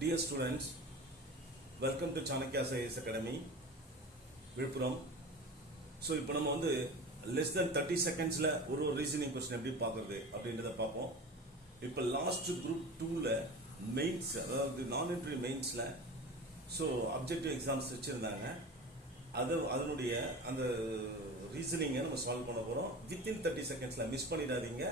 Dear students, welcome to Chanakya IAS Academy, Viluppuram. So இப்போ நம்ம வந்து less than 30 secondsல ஒரு ரீசனிங் கொஸ்டின் எப்படி பார்க்கறது அப்படின்றத பார்ப்போம். இப்போ லாஸ்ட் குரூப் 2ல மெயின்ஸ், அதாவது நான் என்ட்ரி மெயின்ஸ்ல ஸோ அப்ஜெக்டிவ் எக்ஸாம்ஸ் வச்சிருந்தாங்க. அதனுடைய அந்த ரீசனிங்கை நம்ம சால்வ் பண்ண போகிறோம். வித்தின் 30 செகண்ட்ஸில் மிஸ் பண்ணிடாதீங்க.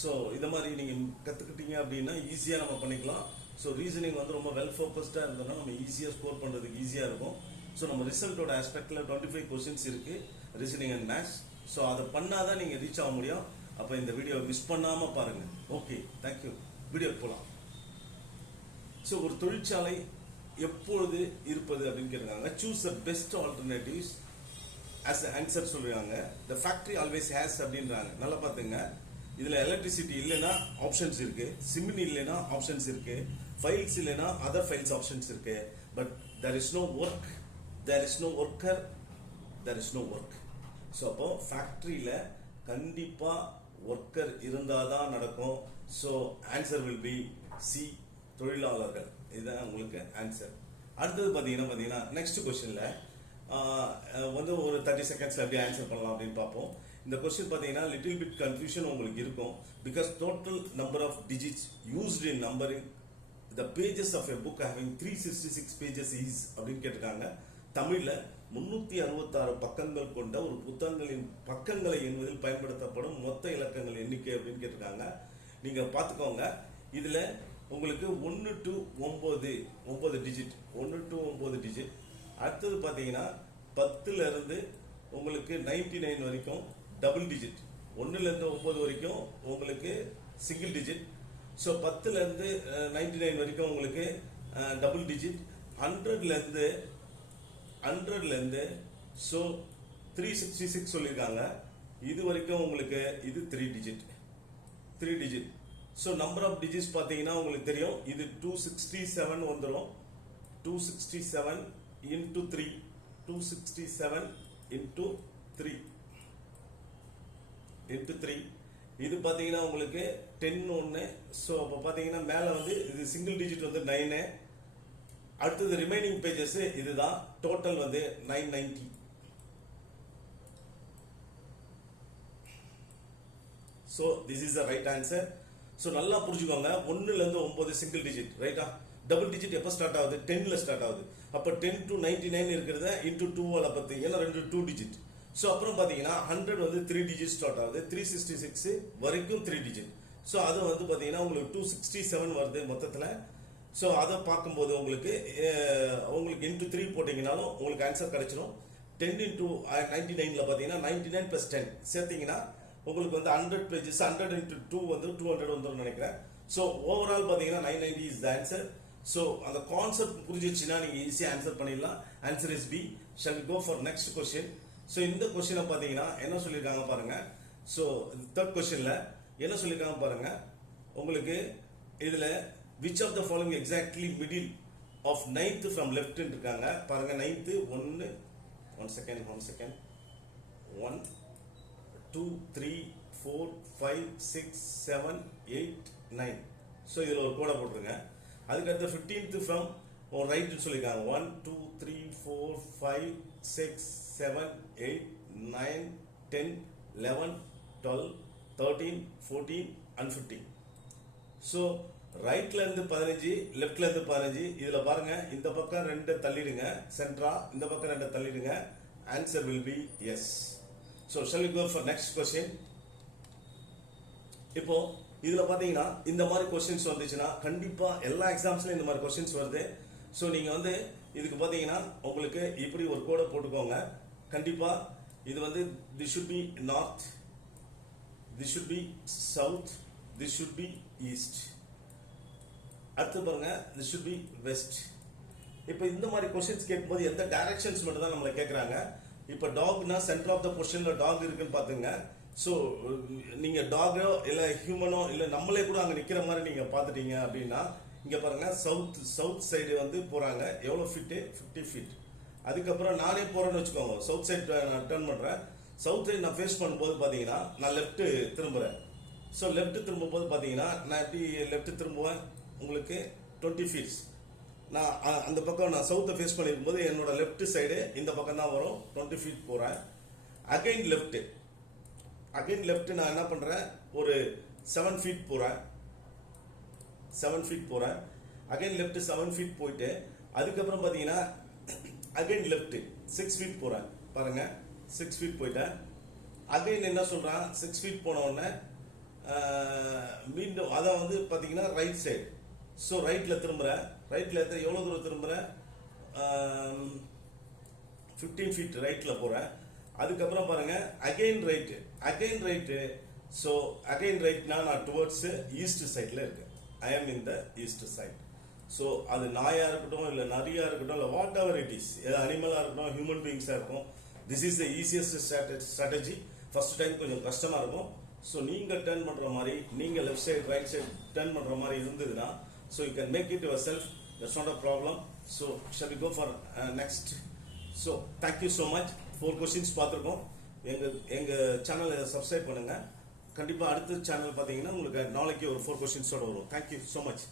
ஸோ இந்த மாதிரி நீங்கள் கற்றுக்கிட்டீங்க அப்படின்னா ஈஸியாக நம்ம பண்ணிக்கலாம். ஸோ ரீசனிங் வந்து ரொம்ப வெல் ஃபோக்கஸ்டாக இருந்தோம்னா நம்ம ஈஸியாக ஸ்கோர் பண்ணுறதுக்கு ஈஸியாக இருக்கும். ஸோ நம்ம ரிசல்ட்டோட ஆஸ்பெக்டில் 25 கொஸ்டின்ஸ் இருக்குது ரீசனிங் அண்ட் மேத்ஸ். ஸோ அதை பண்ணாதான் நீங்கள் ரீச் ஆக முடியும். அப்போ இந்த வீடியோவை மிஸ் பண்ணாமல் பாருங்கள். Okay, thank you. வீடியோ போகலாம். ஸோ ஒரு தொழிற்சாலை எப்பொழுது இருப்பது அப்படின்னு கேட்குறாங்க. Choose the best alternatives as answer சொல்றாங்க. த ஃபேக்டரி ஆல்வேஸ் ஹேஸ் அப்படின்றாங்க. நல்லா பார்த்துங்க. இதுல எலக்ட்ரிசிட்டி இல்லைன்னா ஆப்ஷன்ஸ் இருக்கு, சிமினி இல்லைன்னா ஆப்ஷன்ஸ் இருக்கு, ஃபைல்ஸ் இல்லைன்னா அதர் ஃபைல்ஸ் ஆப்ஷன்ஸ் இருக்கு. But there is no work, there is no worker, there is no work. So அப்போ ஃபேக்டரியில கண்டிப்பா ஒர்க்கர் இருந்தாதான் நடக்கும். So answer will be C, தொழிலாளர்கள். இதுதான் உங்களுக்கு ஆன்சர். அடுத்தது பார்த்தீங்கன்னா நெக்ஸ்ட் கொஸ்டின்ல வந்து ஒரு 30 செகண்ட்ஸ்ல எப்படி ஆன்சர் பண்ணலாம் அப்படின்னு பார்ப்போம். இந்த கொஸ்டின் பார்த்தீங்கன்னா லிட்டில் பிட் கன்ஃபியூஷன் உங்களுக்கு இருக்கும். Because total number of digits used in numbering the pages of a book having 366 pages is அப்படின்னு கேட்டிருக்காங்க. தமிழ்ல 366 பக்கங்கள் கொண்ட ஒரு புத்தகங்களின் பக்கங்களை எண்ணுவதில் பயன்படுத்தப்படும் மொத்த இலக்கங்கள் எண்ணிக்கை அப்படின்னு கேட்டிருக்காங்க. நீங்க பார்த்துக்கோங்க. இதுல உங்களுக்கு 1 to 9 டிஜிட், 1 to 9 டிஜிட். அடுத்தது பார்த்தீங்கன்னா 10ல இருந்து உங்களுக்கு 99 வரைக்கும் டபுள் டிஜிட், 1ல இருந்து 9 வரைக்கும் உங்களுக்கு சிங்கிள் டிஜிட். ஸோ 10ல இருந்து 99 வரைக்கும் உங்களுக்கு டபுள் டிஜிட். 100ல இருந்து ஸோ 366 சொல்லியிருக்காங்க. இது வரைக்கும் உங்களுக்கு இது 3 digit. So number of digits பார்த்தீங்கன்னா உங்களுக்கு தெரியும். இது 267 வந்துடும். 267 into 3, 267 into 3 இது பாத்தீங்கன்னா உங்களுக்கு 10 ஒன்னு. ஸோ அப்போ பாத்தீங்கன்னா மேல வந்து இது சிங்கிள் டிஜிட் வந்து 9. அடுத்தது ரிமைனிங் பேஜஸ் இதுதான். டோட்டல் வந்து 990. So this is the right answer. So நல்லா புரிஞ்சுக்கோங்க. 1ல இருந்து 9 சிங்கிள் டிஜிட், ரைட்டா? டபுள் டிஜிட் எப்போ ஸ்டார்ட் ஆகுது? 10ல ஸ்டார்ட் ஆகுது. அப்போ 10 to 99 இருக்கிறத இன்டூ 2ஆல பார்த்தீங்கன்னா 2 டிஜிட். ஸோ அப்புறம் பார்த்தீங்கன்னா 100 வந்து 3 டிஜிட் ஸ்டார்ட் ஆகுது. 366 வரைக்கும் 3 டிஜிட். ஸோ அது வந்து பார்த்தீங்கன்னா உங்களுக்கு 267 வருது மொத்தத்தில். ஸோ அதை பார்க்கும்போது உங்களுக்கு இன்டூ 3 போட்டீங்கன்னாலும் உங்களுக்கு ஆன்சர் கிடைச்சிடும். 10 into 99ல பார்த்தீங்கன்னா 99 plus 10 சேர்த்தீங்கன்னா உங்களுக்கு வந்து 100 பேஜஸ். 100 into 2 வந்து 200 வந்துடும் நினைக்கிறேன். ஸோ ஓவரால் பார்த்தீங்கன்னா 990 இஸ் த ஆன்சர். ஸோ அந்த கான்செப்ட் புரிஞ்சிச்சுன்னா நீங்க ஈஸியா ஆன்சர் பண்ணிடலாம். Answer is B. Shall we go for next question. So இந்த கொஸ்டினை பார்த்தீங்கன்னா என்ன சொல்லியிருக்காங்க பாருங்க. ஸோ தேர்ட் கொஸ்டின்ல என்ன சொல்லியிருக்காங்க பாருங்க. உங்களுக்கு இதுல which of the following exactly middle of 9th from left இருக்காங்க பாருங்க. 9th 1 second 1 2 3 4 5 6 7 8 9. ஸோ இதுல ஒரு கோடை போட்டுருங்க. அதுக்கடுத்து 15th ஃப்ரம் ரைட் சொல்லியிருக்காங்க. 1 2 3 4 5 6 7 8 9 10 11 12 13 14 and 15. ஸோ ரைட்ல இருந்து 15, லெஃப்ட்ல இருந்து 15. இதுல பாருங்க, இந்த பக்கம் 2 தள்ளிடுங்க சென்ட்ரா, இந்த பக்கம் 2 தள்ளிடுங்க. Answer will be S. So shall we go for next question. இப்போ இதுல பாத்தீங்கன்னா இந்த மாதிரி கொஸ்டின்ஸ் வந்துச்சுன்னா கண்டிப்பா எல்லா எக்ஸாம்ஸ்லயும் இந்த மாதிரி கொஸ்டின்ஸ் வருது. ஸோ நீங்க வந்து இதுக்கு பாத்தீங்கன்னா உங்களுக்கு இப்படி ஒரு கோடை போட்டுக்கோங்க. கண்டிப்பா இது வந்து this should be north, this should be south, this should be east. அடுத்து பாருங்க, திஸ் ஷுட் பி வெஸ்ட். இப்போ இந்த மாதிரி கொஸ்டின்ஸ் கேட்கும்போது எந்த டைரக்ஷன்ஸ் மட்டும் தான் நம்மளை கேட்கறாங்க. இப்போ டாக்னா சென்டர் ஆஃப் த பொசிஷன்ல டாக் இருக்குன்னு பாத்துங்க. ஸோ நீங்க டாகோ இல்ல ஹியூமனோ இல்ல நம்மளே கூட அங்க நிக்கிற மாதிரி நீங்க பாத்துட்டீங்க அப்படின்னா இங்க பாருங்க சவுத் சைடு வந்து போறாங்க. எவ்வளவு ஃபீட்? 50 ஃபீட். அதுக்கப்புறம் நானே போறேன்னு வச்சுக்கோங்க. சவுத் சைடு நான் டர்ன் பண்றேன். சவுத் சைடு நான் ஃபேஸ் பண்ணும்போது பாத்தீங்கன்னா நான் லெஃப்ட் திரும்புறேன். ஸோ லெஃப்ட் திரும்பும் போது பாத்தீங்கன்னா நான் எப்படி லெஃப்ட் திரும்புவேன் உங்களுக்கு 20 ஃபீட்ஸ். நான் அந்த பக்கம் நான் சவுத்தை ஃபேஸ் பண்ணிருக்கும்போது என்னோட லெஃப்ட் சைடு இந்த பக்கம் தான் வரும். 20 ஃபீட் போறேன். அகைன் லெஃப்ட் நான் என்ன பண்றேன், ஒரு 7 ஃபீட் போறேன். 7 ஃபீட் போறேன். அகைன் லெஃப்ட் 7 ஃபீட் போயிட்டு அதுக்கப்புறம் பாத்தீங்கன்னா அகைன் லெஃப்ட் 6 ஃபீட் போறேன். பாருங்க 6 ஃபீட் போயிட்டேன். அகைன் என்ன சொல்றான், 6 ஃபீட் போன உடனே மீண்டும் அதான் வந்து பாத்தீங்கன்னா ரைட் சைடு. ஸோ ரைட்ல திரும்புறேன். ரைட்ல எவ்வளவு தூரம் திரும்புறேன், 15 ஃபீட் ரைட்ல போறேன். அதுக்கப்புறம் பாருங்க அகைன் ரைட்டு. ஸோ அகைன் ரைட்னா நான் டுவர்ட்ஸ் ஈஸ்ட் சைட்ல இருக்கேன். I am in the east side. So அது நாயா இருக்கட்டும், இல்லை நரியா இருக்கட்டும், இல்லை வாட் எவர் இட் இஸ், அனிமலா இருக்கட்டும், ஹியூமன் பீயிங்ஸா இருக்கும். This is the easiest strategy. First time கொஞ்சம் கஷ்டமா இருக்கும். ஸோ நீங்க டர்ன் பண்ற மாதிரி, நீங்க left side right side turn பண்ற மாதிரி இருந்ததுன்னா, so you can make it yourself. That's not a problem. So shall we go for next. So thank you so much. 4 questions பார்த்துருக்கோம். எங்க சேனலை சப்ஸ்கிரைப் பண்ணுங்க. கண்டிப்பா அடுத்த சேனல் பாத்தீங்கன்னா உங்களுக்கு நாளைக்கு ஒரு 4 கொஸ்டின்ஸோட வரும். Thank you so much.